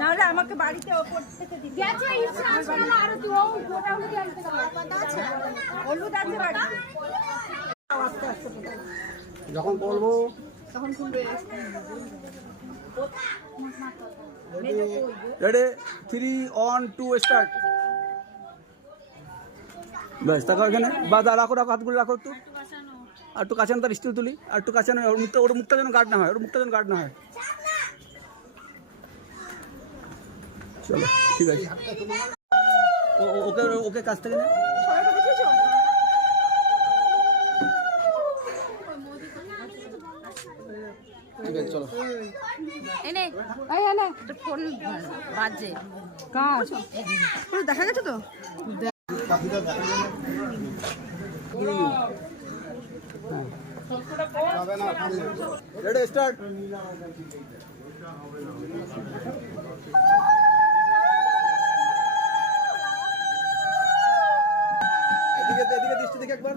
নাহলে আমাকে বাড়িতে ওপর থেকে দিতে হলুদ আছে বাড়িতে। যখন বলবো তখন খুলবে। Ready 3 1 2 start. ব্যাস তাকাও এখানে বা রাখো রাখো হাতগুলো রাখো একটু আর একটু কাছে তার স্টিল তুলি আর একটু কাছে ওর মুখটা যেন গার্ড না হয়, ওর মুখটা যেন গার্ড না হয়। চলো ঠিক আছে ওকে ওকে কাছ থেকে না ঠিক আছে চলো এনে তোর ফোন বাজে কাজ দেখা গেছে তো। Ready start. এদিকে দৃষ্টি দেখে একবার